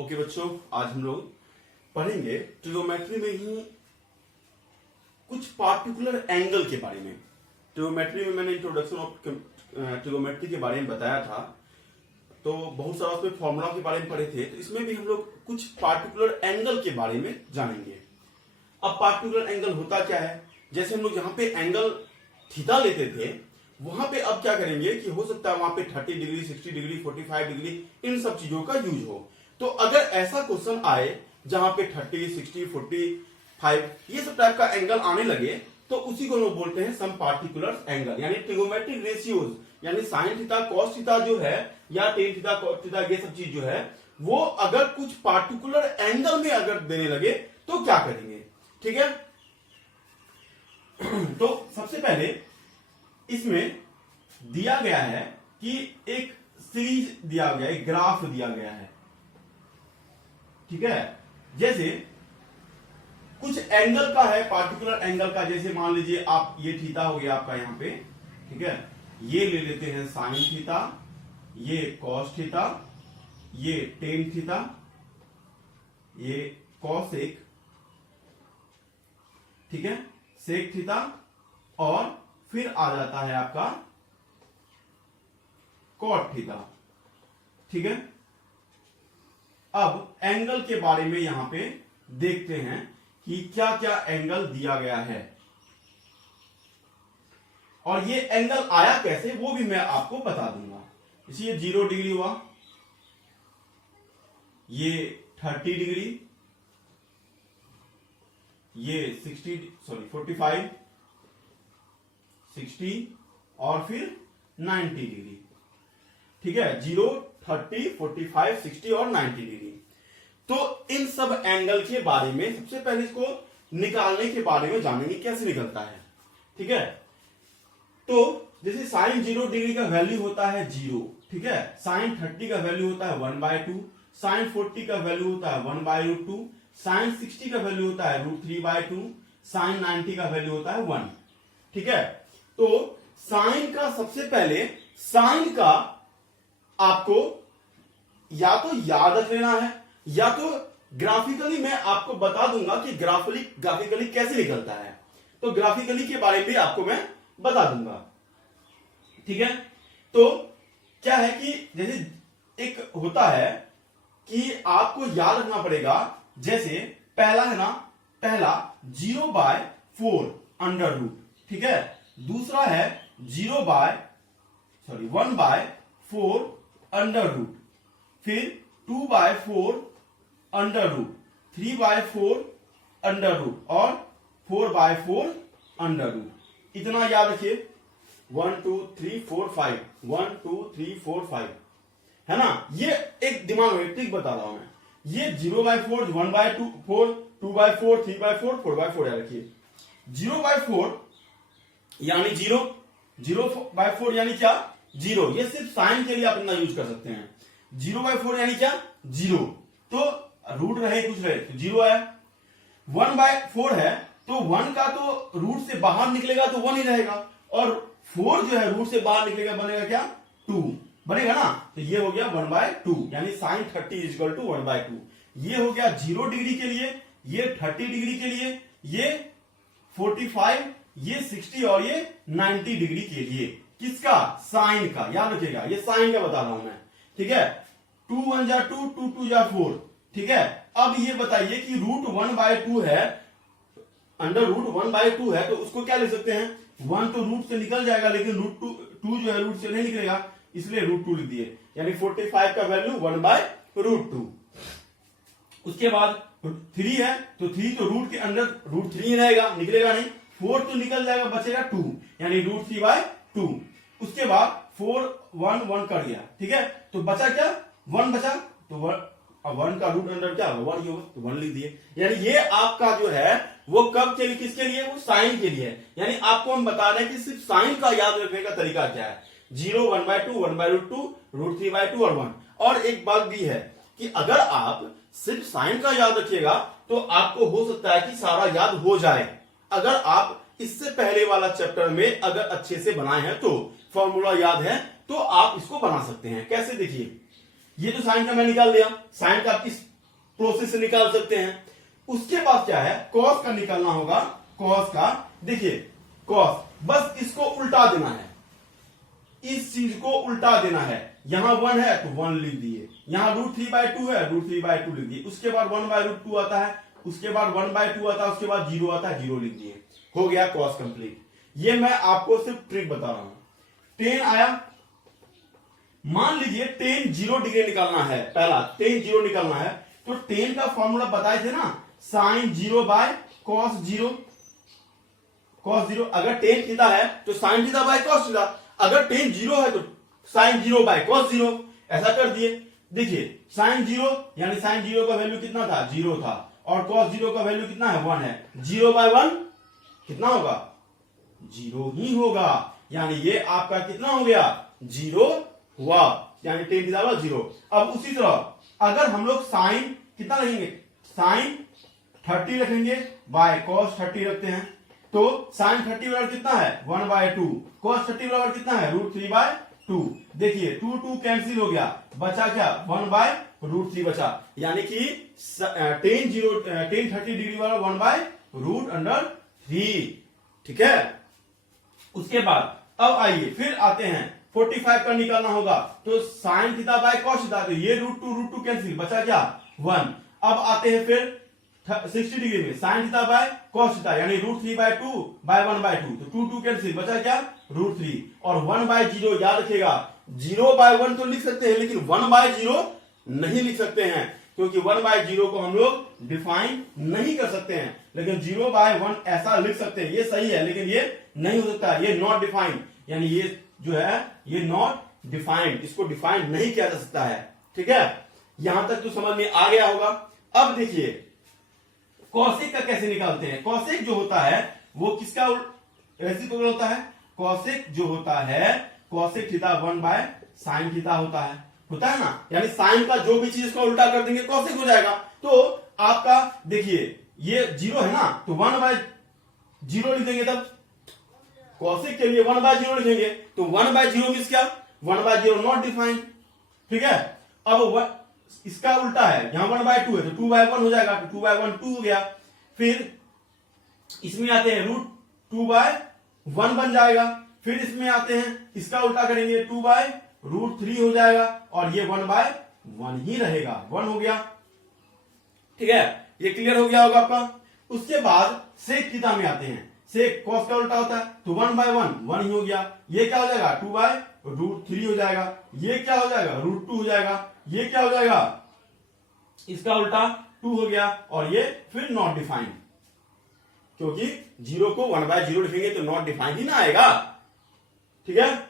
Okay बच्चों, आज हम लोग पढ़ेंगे ट्रिगोमेट्री में ही कुछ पार्टिकुलर एंगल के बारे में। ट्रिगोमेट्री में मैंने इंट्रोडक्शन ऑफ ट्रिगोमेट्री के बारे में बताया था, तो बहुत सारा उसमें फॉर्मूला के बारे में पढ़े थे। तो इसमें भी हम लोग कुछ पार्टिकुलर एंगल के बारे में जानेंगे। अब पार्टिकुलर एंगल होता क्या है, जैसे हम लोग यहाँ पे एंगल थीटा लेते थे, वहां पे अब क्या करेंगे कि हो सकता है वहां पे 30 डिग्री, 60 डिग्री, 45 डिग्री इन सब चीजों का यूज हो। तो अगर ऐसा क्वेश्चन आए जहां पे 30, 60, 45 ये सब टाइप का एंगल आने लगे, तो उसी को लोग बोलते हैं सम पार्टिकुलर एंगल, यानी ट्रिगोमेट्रिक रेशियोज, यानी साइन थीटा, कॉस थीटा जो है या टेन थीटा, कॉस थीटा, ये सब चीज जो है वो अगर कुछ पार्टिकुलर एंगल में अगर देने लगे तो क्या करेंगे। ठीक है, तो सबसे पहले इसमें दिया गया है कि एक सीरीज दिया गया है, एक ग्राफ दिया गया है। ठीक है, जैसे कुछ एंगल का है, पार्टिकुलर एंगल का, जैसे मान लीजिए आप ये थीटा हो गया आपका यहां पे। ठीक है, ये ले लेते हैं साइन थीटा, ये कॉस थीटा, ये टेन थीटा, ये कॉसेक, ठीक है, सेक थीटा, और फिर आ जाता है आपका कॉट थीटा। ठीक है, अब एंगल के बारे में यहां पे देखते हैं कि क्या क्या एंगल दिया गया है और ये एंगल आया कैसे वो भी मैं आपको बता दूंगा। इसलिए 0 डिग्री हुआ, ये 30 डिग्री, ये 45, 60 और फिर 90 डिग्री। ठीक है, 0, 30, 45, 60 और 90 डिग्री। तो इन सब एंगल के बारे में सबसे पहले इसको निकालने के बारे में जानेंगे कैसे निकलता है। ठीक है, तो जैसे साइन 0 डिग्री का वैल्यू होता है 0। ठीक है, साइन 30 का वैल्यू होता है 1/2, साइन 40 का वैल्यू होता है 1/√2, साइन 60 का वैल्यू होता है √3/2, साइन 90 का वैल्यू होता है 1। ठीक है, तो साइन का सबसे पहले साइन का आपको या तो याद रख लेना है या तो ग्राफिकली मैं आपको बता दूंगा कि ग्राफिकली कैसे निकलता है। तो ग्राफिकली के बारे में आपको मैं बता दूंगा। ठीक है, तो क्या है कि जैसे एक होता है कि आपको याद रखना पड़ेगा, जैसे पहला है ना, पहला 0/4 अंडर रूट। ठीक है, दूसरा है 1/4 अंडर रूट, फिर 2/4 अंडर रूट, 3/4 अंडर रूट और 4/4 अंडर रूट। इतना याद रखिए, 1 2 3 4 5, 1 2 3 4 5 है ना। ये एक दिमाग में ट्रिक बता रहा हूं मैं। ये 0/4, 1/4, 2/4, 3/4, 4/4 याद रखिए। 0/4 यानी 0/4 यानी क्या, 0। ये सिर्फ साइन के लिए आप इतना यूज कर सकते हैं। 0/4 यानी क्या, 0। तो रूट रहे कुछ रहे तो 0 है। 1/4 है तो 1 का तो रूट से बाहर निकलेगा तो 1 ही रहेगा, और 4 जो है रूट से बाहर निकलेगा बनेगा क्या, 2 बनेगा ना। तो ये हो गया 1/2, यानी साइन 30 इक्वल टू 1/2। ये हो गया 0 डिग्री के लिए, ये 30 डिग्री के लिए, ये 45, ये 60 और ये 90 डिग्री के लिए। किसका, साइन का, याद रखिएगा ये साइन का बता रहा हूं मैं। ठीक है, 2 1 जा 2, 2 2 जा 4। ठीक है, अब ये बताइए कि रूट 1/2 है, अंडर रूट 1/2 है, तो उसको क्या लिख सकते हैं, 1 तो रूट से निकल जाएगा लेकिन √2 जो है रूट से नहीं निकलेगा, इसलिए √2 लिख दिए, यानी 45 का वैल्यू 1/√2। उसके बाद 3 है तो 3 तो रूट के अंदर √3 ही रहेगा, निकलेगा नहीं। 4 तो निकल जाएगा, बचेगा 2, यानी √3/2। उसके बाद 4 1 1 कर दिया। ठीक है, तो बचा क्या, 1 बचा, तो 1 का रूट अंडर क्या होगा, 1 ही होगा, तो 1 लिख दिए। यानी ये आपका जो है वो कब के लिए, किसके लिए, वो साइन के लिए है। यानी आपको हम बता रहे हैं कि सिर्फ साइन का याद रखने का तरीका क्या है, 0, 1/2, 1/√2, √3/2 और 1। और एक बात भी है कि अगर आप सिर्फ साइन का याद रखिएगा तो आपको हो सकता है कि सारा याद हो जाए, अगर आप इससे पहले वाला चैप्टर में अगर अच्छे से बनाए हैं तो, फॉर्मूला याद है तो आप इसको बना सकते हैं। कैसे, देखिए ये तो साइन का मैं निकाल दिया, साइन का इस प्रोसेस से निकाल सकते हैं। उसके बाद क्या है, कॉस का निकालना होगा। कॉस का देखिए, कॉस बस इसको उल्टा देना है, इस चीज को उल्टा देना है। यहां 1 है तो 1 लिख दिए, यहां √3/2 है, √3/2 लिख दिए, उसके बाद 1/√2 आता है, उसके बाद 1/2 आता है, उसके बाद 0 आता है, 0 लिख दिए, हो गया कॉस कंप्लीट। ये मैं आपको सिर्फ ट्रिक बता रहा हूं। 10 आया, मान लीजिए 10 0 डिग्री निकालना है, पहला 10 0 निकालना है, तो 10 का फॉर्मूला बताए थे ना, sin 0 बाय cos 0। cos 0 अगर 10 थीटा है तो sin theta by cos theta, अगर 10 0 है तो sin 0 बाय cos 0, ऐसा कर दिए। देखिए sin 0 यानी sin 0 का वैल्यू कितना था, 0 था, और cos 0 का वैल्यू कितना है, 1 है। 0 बाय 1 कितना होगा, 0 ही होगा, यानी ये आपका कितना हो गया, 0 हुआ, यानी 10 थीटा बाय 0। अब उसी तरह अगर हम लोग sin कितना रखेंगे, sin 30 रखेंगे, बाय cos 30 रखते हैं, तो sin 30 बराबर कितना है, 1/2, cos 30 बराबर कितना है, √3/2। देखिए 2 2 कैंसिल हो गया, बचा क्या, 1/√3 बचा, यानी कि 10 30 डिग्री वाला 1/√3। ठीक है। उसके बाद अब आइए फिर आते हैं 45 का निकालना होगा, तो sin theta by cos theta, तो ये √2 कैंसिल, बचा क्या, 1। अब आते हैं फिर 60 डिग्री में sin theta by cos theta, यानी √3/2 बाय 1/2, तो 2 2 कैंसिल, बचा क्या, √3, और 1/0 याद रखिएगा, 0/1 तो लिख सकते हैं लेकिन 1/0 नहीं लिख सकते हैं, क्योंकि 1/0 को हम लोग डिफाइन नहीं कर सकते हैं, लेकिन 0/1 ऐसा लिख सकते हैं, ये सही है, लेकिन ये नहीं हो सकता, ये नॉट डिफाइंड, यानी ये जो है ये नॉट डिफाइंड, इसको डिफाइन नहीं किया जा सकता है। ठीक है, यहां तक तो समझ में आ गया होगा। अब देखिए कौशिक का कैसे निकालते हैं। कौशिक जो होता है वो किसका रेसिप्रोकल होता है, कौशिक जो होता है, कौशिक थीटा 1/sin थीटा होता है ना, यानी साइन का जो भी चीज को उल्टा कर देंगे कौशिक हो जाएगा। तो आपका देखिए ये 0 है ना, तो 1/0 लिख देंगे, तब कौशिक के लिए 1/0 लिखेंगे, तो 1/0 मींस क्या, 1/0 नॉट डिफाइंड। ठीक है, अब इसका उल्टा है, यहां 1/2 है तो 2/1 हो जाएगा, तो 2/1 2 हो गया। फिर इसमें आते हैं √2/1 बन जाएगा, फिर इसमें आते हैं, इसका उल्टा करेंगे 2/√3 हो जाएगा, और ये 1/1 ही रहेगा, 1 हो गया। ठीक है, ये क्लियर हो गया होगा आपका। उसके बाद सेक थीटा में आते हैं, सेक कॉस का उल्टा होता है, तो 1/1 1 ही हो गया, ये क्या हो जाएगा, 2/√3 हो जाएगा, ये क्या हो जाएगा, √2 हो जाएगा, ये क्या हो जाएगा, इसका उल्टा 2 हो गया, और ये फिर नॉट डिफाइंड, क्योंकि 0 को 1/0 लिखेंगे तो नॉट डिफाइंड ही ना आएगा। ठीक है,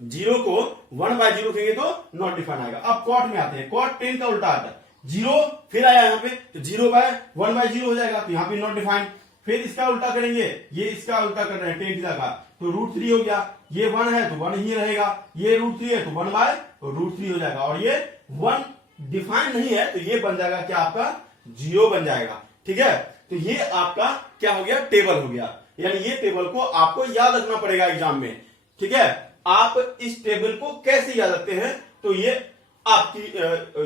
0 को 1/0 लिखेंगे तो नॉट डिफाइंड आएगा। अब कॉट में आते हैं, कॉट 10 का उल्टा आता है, 0 फिर आया यहाँ पे, तो 0/1/0 हो जाएगा, तो यहाँ पे नॉट डिफाइंड। फिर इसका उल्टा करेंगे, ये इसका उल्टा कर रहे हैं tan थीटा का, तो √3 हो गया, ये 1 है तो 1 ही रहेगा, ये √3 है तो 1/√3 हो जाएगा, और ये 1 डिफाइन नहीं है तो ये बन जाएगा क्या, आपका 0 बन जाएगा। ठीक है, तो ये आपका क्या हो गया, टेबल हो गया, यानी ये टेबल को आपको याद रखना पड़ेगा एग्जाम में। ठीक है, आप इस टेबल को कैसे याद रखते हैं, तो ये आपकी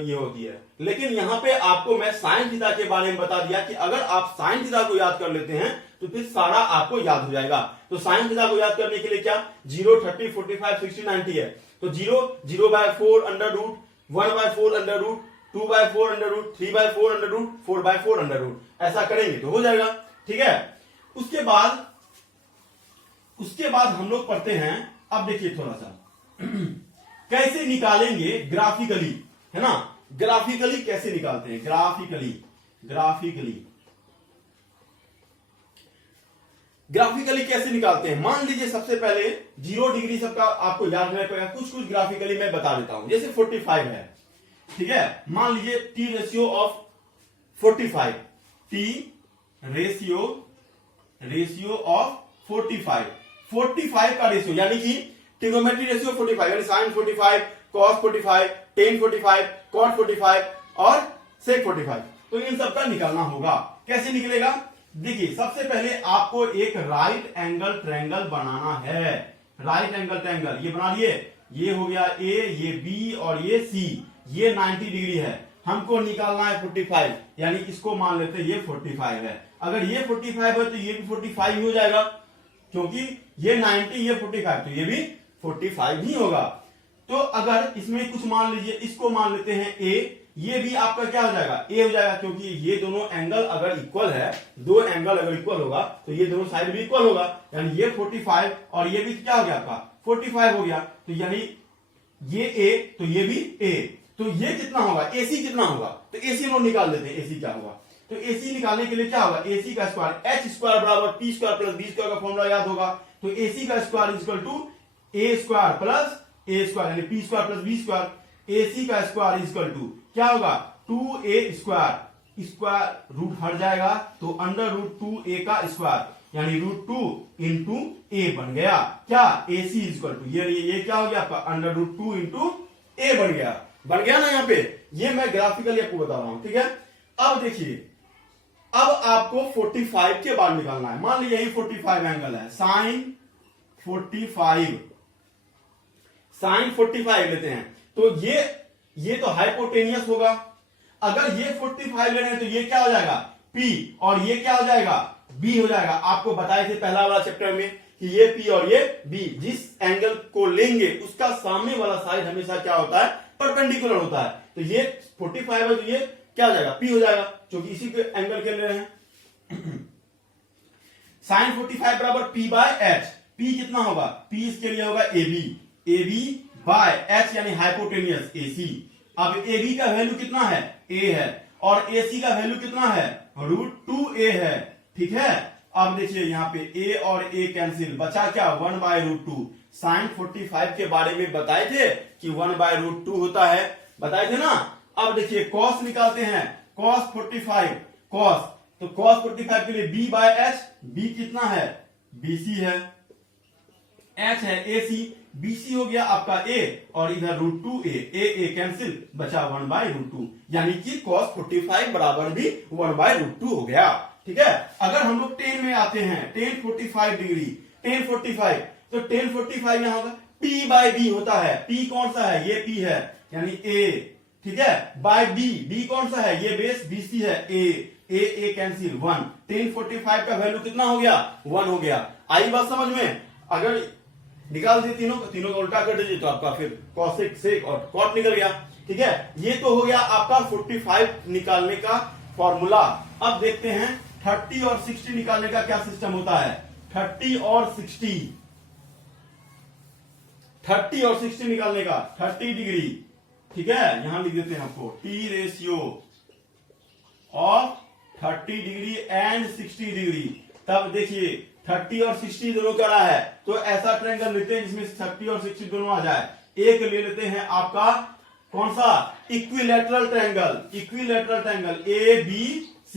ये होती है। लेकिन यहां पे आपको मैं साइन थीटा के बारे में बता दिया कि अगर आप साइन थीटा को याद कर लेते हैं तो फिर सारा आपको याद हो जाएगा। तो साइन थीटा को याद करने के लिए क्या, 0 30 45 60 90 है, तो 0/4 under root, 1/4 under root, 2/4 under root, 3/4 under root, 4/4 under root, ऐसा करेंगे तो हो जाएगा। ठीक है, उसके बाद हम लोग पढ़ते हैं, अब देखिए थोड़ा सा कैसे निकालेंगे ग्राफिकली, है ना, ग्राफिकली कैसे निकालते हैं, ग्राफिकली कैसे निकालते हैं। मान लीजिए सबसे पहले 0 डिग्री सबका आपको याद रखना पड़ेगा, कुछ ग्राफिकली मैं बता देता हूं। जैसे 45 है, ठीक है, मान लीजिए T ratio of 45, T ratio of 45 का रेशियो, यानी कि ट्रिग्नोमेट्री रेशियो 45, यानी साइन 45, कॉस 45, टेन 45, कॉट 45 और सेक 45, तो इन सब का निकालना होगा। कैसे निकलेगा, देखिए सबसे पहले आपको एक राइट एंगल ट्रायंगल बनाना है। राइट एंगल ट्रायंगल ये बना लिए, ये हो गया A, ये B और ये C, ये 90 डिग्री है, हमको निकालना है 45, यानी इसको मान लेते हैं ये 45 है। अगर ये 45 है तो ये भी 45 ही हो जाएगा, क्योंकि ये 90 ये 45 तो ये भी 45 ही होगा। तो अगर इसमें कुछ मान लीजिए, इसको मान लेते हैं ए, ये भी आपका क्या हो जाएगा, ए हो जाएगा, क्योंकि ये दोनों एंगल अगर इक्वल है, दो एंगल अगर इक्वल होगा तो ये दोनों साइड भी इक्वल होगा, यानी ये 45 और ये भी क्या हो गया आपका 45 हो गया। तो यानी ये ए तो ये भी ए, तो ये कितना होगा, एसी कितना होगा, तो एसी लोग निकाल लेते हैं, एसी क्या होगा। तो एसी निकालने के लिए क्या होगा, एसी का स्क्वायर एच स्क्वायर बराबर P square plus B square का फॉर्मूला याद होगा। तो एसी का square equal to A square plus A square, यानी P square plus B square. AC का स्क्वायर इक्वल टू क्या होगा 2a स्क्वायर, स्क्वायर रूट हट जाएगा तो अंडर रूट 2a का स्क्वायर, यानी रूट 2 इंटू ए बन गया क्या, एसी इक्वल टू ये क्या हो गया आपका अंडर रूट 2 इंटू ए बन गया ना। यहाँ पे ये मैं ग्राफिकली आपको बता रहा हूं, ठीक है। अब देखिए, अब आपको 45 के बाद निकालना है। मान लीजिए यही 45 एंगल है, साइन 45 लेते हैं, तो ये तो हाइपोटेनियस होगा। अगर ये 45 ले रहे हैं तो ये क्या हो जाएगा P, और ये क्या हो जाएगा B हो जाएगा। आपको बताए थे पहला वाला चैप्टर में कि ये P और ये B, जिस एंगल को लेंगे उसका सामने वाला साइड हमेशा क्या होता है, परपेंडिकुलर होता है। तो ये 45 है तो ये क्या हो जाएगा P हो जाएगा, क्योंकि इसी के एंगल के ले रहे हैं। साइन 45 बराबर P बाय H, P कितना होगा, P इसके लिए होगा AB बाय H यानी हाइपोटेनियस AC। अब AB का वैल्यू कितना है, A है, और AC का वैल्यू कितना है, रूट 2A है, ठीक है। अब देखिए यहाँ पे A और A कैंसिल, बचा क्या 1 बाय रूट 2। साइन 45 के बारे में बताए थे कि 1 बाय रूट 2 होता है, बताए थे ना। अब देखिए कॉस निकालते हैं, कॉस 45 कॉस, तो कॉस 45 के लिए B बाय H, B कितना है BC है, H है AC, BC हो गया आपका A, और इधर रूट 2A, A कैंसिल, बचा 1 बाय रूट 2, यानी कि cos 45 बराबर भी 1 बाय रूट 2 हो गया, ठीक है। अगर हम लोग 10 में आते हैं, 10 45 डिग्री, 10 45, तो 10 45 यहां होगा P बाय B होता है। P कौन सा है, ये P है, यानी A, ठीक है, बाय B, B कौन सा है, ये बेस BC है, A कैंसिल 1। 10 45 का वैल्यू कितना हो गया 1 हो गया। आई बात समझ में। अगर निकाल दिए तीनों का उल्टा कर दीजिए तो आपका फिर कॉसेक सेक और कॉट निकल गया, ठीक है। ये तो हो गया आपका 45 निकालने का फॉर्मूला। अब देखते हैं 30 और 60 निकालने का क्या सिस्टम होता है। 30 और 60 निकालने का, 30 डिग्री, ठीक है, यहां लिख देते हैं आपको T ratio of 30 degree and 60 degree. तब देखिए 30 और 60 दोनों करा है, तो ऐसा ट्रायंगल लेते हैं जिसमें 30 और 60 दोनों आ जाए। एक ले लेते हैं आपका कौन सा, equilateral triangle, ABC,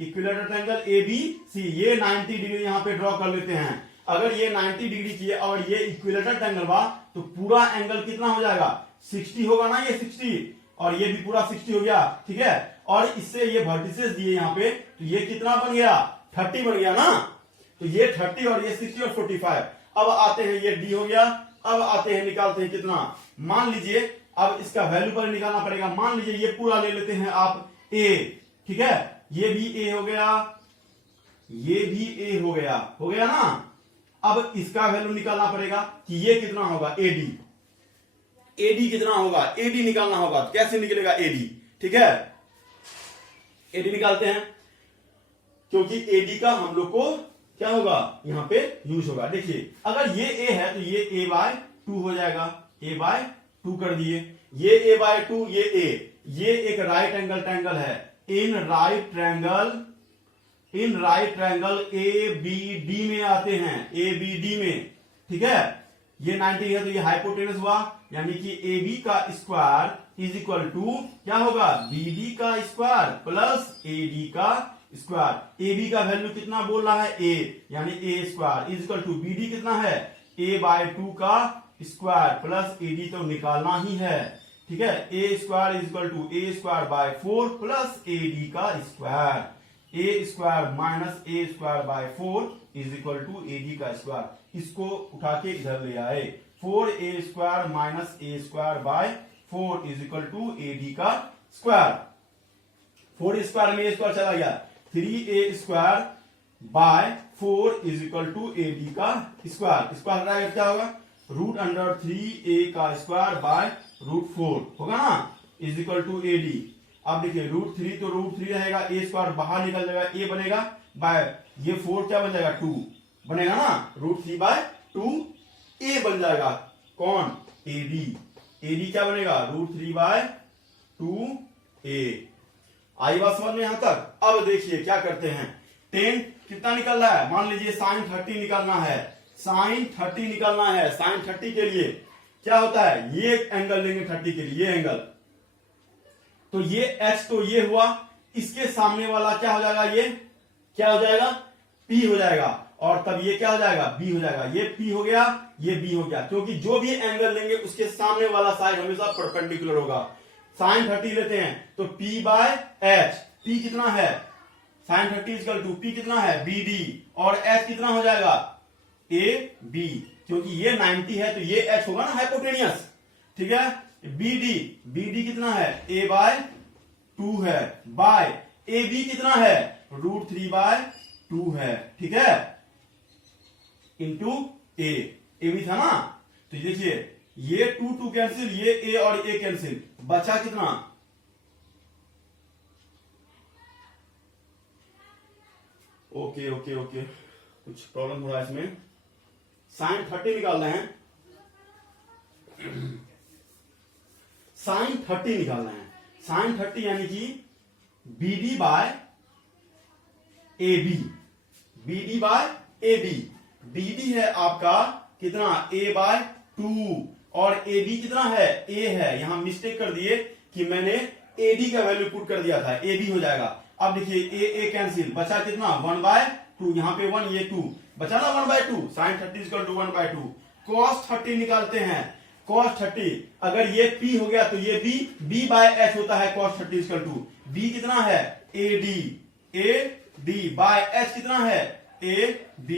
equilateral triangle ABC। ये 90 डिग्री यहां पे ड्रॉ कर लेते हैं। अगर ये 90 डिग्री की है और ये इक्विलैटरल ट्रायंगल बा, तो पूरा एंगल कितना हो जाएगा 60 होगा ना, ये 60, और ये भी पूरा 60 हो गया, ठीक है। और इससे ये वर्टिसेस दिए यहाँ पे, तो ये कितना बन गया 30 बन गया ना। तो ये 30 और ये 60 और 45। अब आते हैं, ये D हो गया। अब आते हैं, निकालते हैं कितना, मान लीजिए अब इसका वैल्यू पर निकालना पड़ेगा। मान लीजिए ये पूरा ले लेते हैं आप A, ठीक है, ये भी A हो गया, ये भी A हो गया ना। अब इसका वैल्यू निकालना पड़ेगा कि ये कितना होगा AD कितना होगा, AD निकालना होगा। तो कैसे निकलेगा AD, ठीक है, AD निकालते हैं, क्योंकि AD का हम लोग को क्या होगा यहां पे यूज होगा। देखिए अगर ये A है तो ये A बाय 2 हो जाएगा, A बाय 2 कर दिए, ये A बाय 2, ये A, ये एक राइट एंगल ट्रायंगल है। इन राइट ट्रायंगल ABD में आते हैं, ABD में, ठीक है। ये 90 है तो ये हाइपोटेनस हुआ, यानी कि AB का स्क्वायर इज इक्वल टू क्या होगा BD का स्क्वायर प्लस AD का स्क्वायर। AB का वैल्यू कितना बोल रहा है A, यानी A square is equal to BD कितना है A बाय 2 का स्क्वायर प्लस AD तो निकालना ही है, ठीक है। A square is equal to A square by 4 plus AD का square, A square minus A square by 4 is equal to AD का स्क्वायर। इसको उठा के इधर ले आए, 4A square minus A square by 4 is equal to AD का square, 4 square में स्क्वायर चला गया, 3a square by 4 is equal to A B का स्क्वायर, स्क्वायर हटाएगा क्या होगा, रूट अंडर 3a का स्क्वायर बाय रूट 4 होगा ना, is equal to A D. अब देखिए रूट 3 तो रूट 3 रहेगा, ए स्क्वायर बाहर निकल जाएगा, ए बनेगा बाय ये 4 क्या बन जाएगा 2 बनेगा ना, रूट 3 बाय 2 ए बन जाएगा, कौन, ए डी क्या बनेगा, रूट 3 बाय 2 ए। आई बात समझ में यहां तक। अब देखिए क्या करते हैं, 10 कितना निकल रहा है, मान लीजिए साइन 30 निकालना है, साइन 30 निकालना है, साइन 30 के लिए क्या होता है, ये एंगल लेंगे 30 के लिए, ये एंगल, तो ये h तो ये हुआ, इसके सामने वाला क्या हो जाएगा, ये क्या हो जाएगा, p हो जाएगा, और तब ये क्या हो जाएगा, b हो जाएगा, ये p हो गया, ये b हो गया, क्योंकि जो भी एंगल लेंगे उसके सामने वाला साइड हमेशा परपेंडिकुलर होगा। साइन 30 लेते हैं तो p बाय h, p कितना है, साइन 30 इक्वल टू p कितना है bd, और h कितना हो जाएगा ab, क्योंकि ये 90 है तो ये h होगा ना हाइपोटेनियस, ठीक है। bd कितना है, a बाय 2 है, बाय ab कितना है, रूट 3 बाय 2 है, ठीक है, इंटू ए भी था ना, तो देखिए ये 2 कैंसिल, ये a और a कैंसिल, बचा कितना, ओके कुछ प्रॉब्लम हो रहा है इसमें, साइन 30 निकाल रहे हैं, साइन 30 निकालना है, साइन 30 यानी कि BD by AB, BD by AB, BD है आपका कितना A बाय 2, और AB कितना है A है, यहां मिस्टेक कर दिए कि मैंने AD का वैल्यू पुट कर दिया था, AB हो जाएगा। अब देखिए A कैंसिल, बचा कितना 1 बाय 2, यहां पे 1 ये 2 बचा ना, 1 by 2, sine 30 equal to 1 by 2। Cos 30 निकालते हैं, कॉस 30 अगर ये P हो गया तो ये B बाय H होता है, कॉस 30 इक्वल टू B कितना है AD बाय H कितना है AB,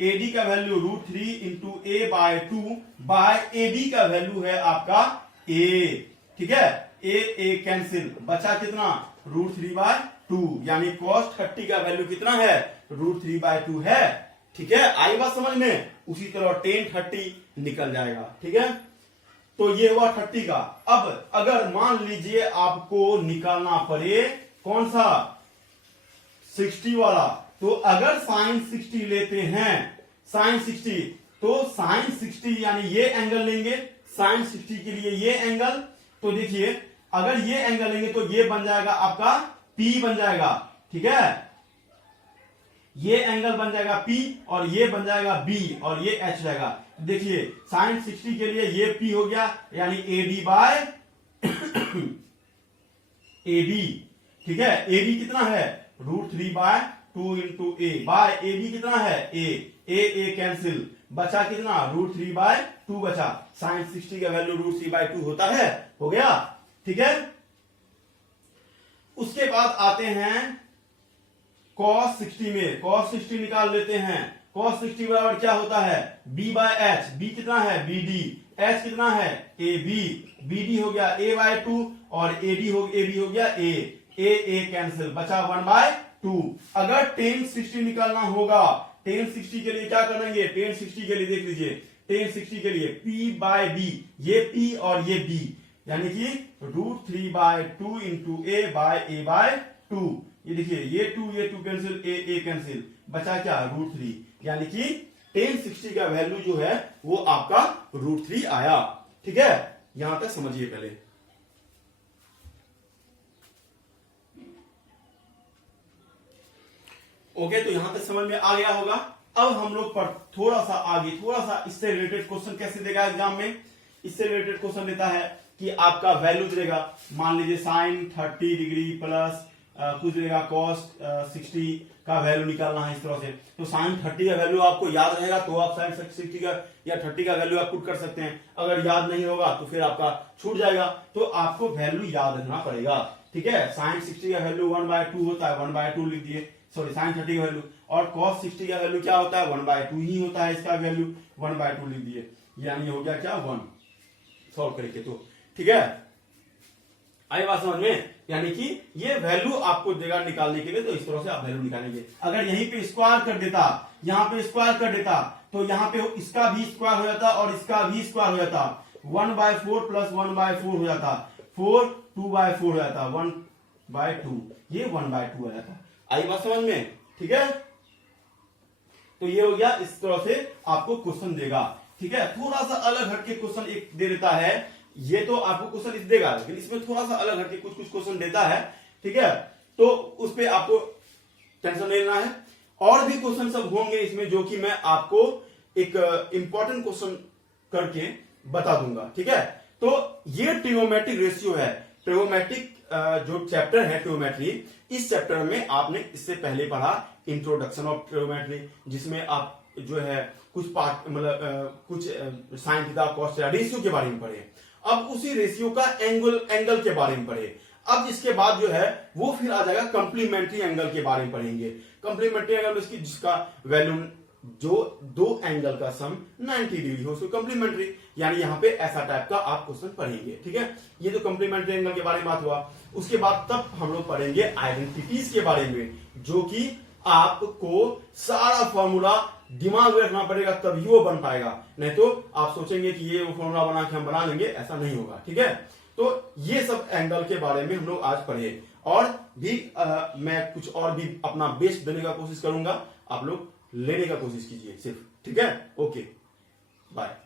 AD का value root 3 into A by 2 by AB का वैल्यू है आपका A, ठीक है, A कैंसिल, बचा कितना रूट 3 बाय 2, यानी कॉस 30 का वैल्यू कितना है रूट 3 बाय 2 है, ठीक है। आई बात समझ में, उसी तरह टेन 30 निकल जाएगा, ठीक है। तो ये हुआ 30 का। अब अगर मान लीजिए आपको निकालना पड़े कौन सा 60 वाला, तो अगर साइन 60 लेते हैं, साइन 60 तो साइन 60 यानी ये एंगल लेंगे, साइन 60 के लिए ये एंगल, तो देखिए अगर ये एंगल लेंगे तो ये बन जाएगा आपका P बन जाएगा, ठीक है, ये एंगल बन जाएगा P और ये बन जाएगा B और ये H जाएगा। देखिए साइन 60 के लिए ये P हो गया, यानी AD बाय AB, ठीक है, AB कितना है root 3 by 2 into A, bye AB कितना है A कैंसिल, बचा कितना रूट 3 बाय 2 बचा, साइन 60 का वैल्यू रूट 3 बाय 2 होता है, हो गया, ठीक है। उसके बाद आते हैं cos 60 में, cos 60 निकाल लेते हैं, cos 60 बराबर क्या होता है B बाय H, B कितना है BD, H कितना है AB, BD हो गया A बाय 2 और AB हो गया A कैंसिल, बचा 1 बाय 2। अगर tan 60 निकालना होगा, tan 60 के लिए क्या करेंगे, tan 60 के लिए देख लीजिए, tan 60 के लिए P बाय B, ये P और ये B, यानी कि root 3 by 2 into A by 2, ये देखिए ये 2 कैंसिल, A कैंसिल, बचा क्या रूट 3, यानी कि tan 60 का वैल्यू जो है वो आपका रूट 3 आया, ठीक है। यहां तक समझिए पहले। ओके, तो यहां तक समझ में आ गया होगा। अब हम लोग पर थोड़ा सा आगे, थोड़ा सा इससे रिलेटेड क्वेश्चन कैसे देगा एग्जाम में, इससे रिलेटेड क्वेश्चन देता है कि आपका वैल्यू देगा, मान लीजिए साइन 30 डिग्री प्लस कुछ देगा कॉस 60 का वैल्यू निकालना है इस तरह से। तो साइन 30 का वैल्यू आपको याद रहेगा तो आप साइन 60 का या 30 का वैल्यू आप पुट कर सकते हैं, अगर याद नहीं होगा तो फिर आपका छूट जाएगा, तो आपको वैल्यू याद रखना पड़ेगा, ठीक है। साइन 60 का वैल्यू 1 बाय 2 होता है, 1 बाय 2 लिख दिए, सॉरी साइन 30 का वैल्यू, और कॉस 60 का वैल्यू क्या होता है 1 बाय 2 ही होता है, इसका वैल्यू 1 बाय 2 लिख दिए, यानी हो गया क्या 1, सॉल्व करके, तो ठीक है। आई बात समझ में? यानी कि ये वैल्यू आपको देगा निकालने के लिए, तो इस तरह से आप वैल्यू निकालेंगे। अगर यहीं पे स्क्वायर कर देता, यहां पे स्क्वायर कर देता, तो यहां पे इसका भी स्क्वायर हो जाता और इसका भी स्क्वायर हो जाता, 1/4 प्लस 1/4 हो जाता, 4 2/4 हो जाता, 1/2, ये 1/2 आ जाता। आई बात समझ में? ठीक है, तो ये हो गया, इस तरह से आपको क्वेश्चन देगा। ठीक है, थोड़ा सा अलग हटके क्वेश्चन एक दे देता है, ये तो आपको क्वेश्चन इस देगा, लेकिन इसमें थोड़ा सा अलग हटके कुछ क्वेश्चन देता है। ठीक है, तो उस पे आपको टेंशन नहीं लेना है। और भी क्वेश्चन सब होंगे इसमें, जो कि मैं आपको एक इंपॉर्टेंट क्वेश्चन करके बता दूंगा। ठीक है, तो ये ट्रिगोनोमेट्रिक रेशियो है, ट्रिगोनोमेट्रिक जो चैप्टर है ट्रिगोनोमेट्री, इस चैप्टर में आपने इससे पहले पढ़ा इंट्रोडक्शन ऑफ ट्रिगोनोमेट्री, जिसमें आप जो है कुछ पार्ट मतलब कुछ sine theta cos theta ratio के बारे में पढ़े। अब उसी रेशियो का एंगल के बारे में पढ़े। अब इसके बाद जो है वो फिर आ जाएगा कंप्लीमेंट्री एंगल के बारे में पढ़ेंगे। कंप्लीमेंट्री एंगल जिसका वैल्यू जो दो एंगल का सम 90 डिग्री हो, उसको कंप्लीमेंट्री, यानी यहां पे ऐसा टाइप का आप क्वेश्चन पढ़ेंगे। ठीक है, ये तो कंप्लीमेंट्री एंगल के बारे में बात हुआ। उसके बाद तब हम लोग पढ़ेंगे आइडेंटिटीज के बारे में, जो कि आपको सारा फॉर्मूला दिमाग में रखना पड़ेगा, तभी वो बन पाएगा। नहीं तो आप सोचेंगे कि ये वो फॉर्मूला बना के हम बना लेंगे, ऐसा नहीं होगा। ठीक है, तो ये सब एंगल के बारे में हम लोग आज पढ़े, और भी मैं कुछ और भी अपना बेस्ट देने का कोशिश करूंगा, आप लोग लेने का कोशिश कीजिए सिर्फ। ठीक है, ओके, बाय।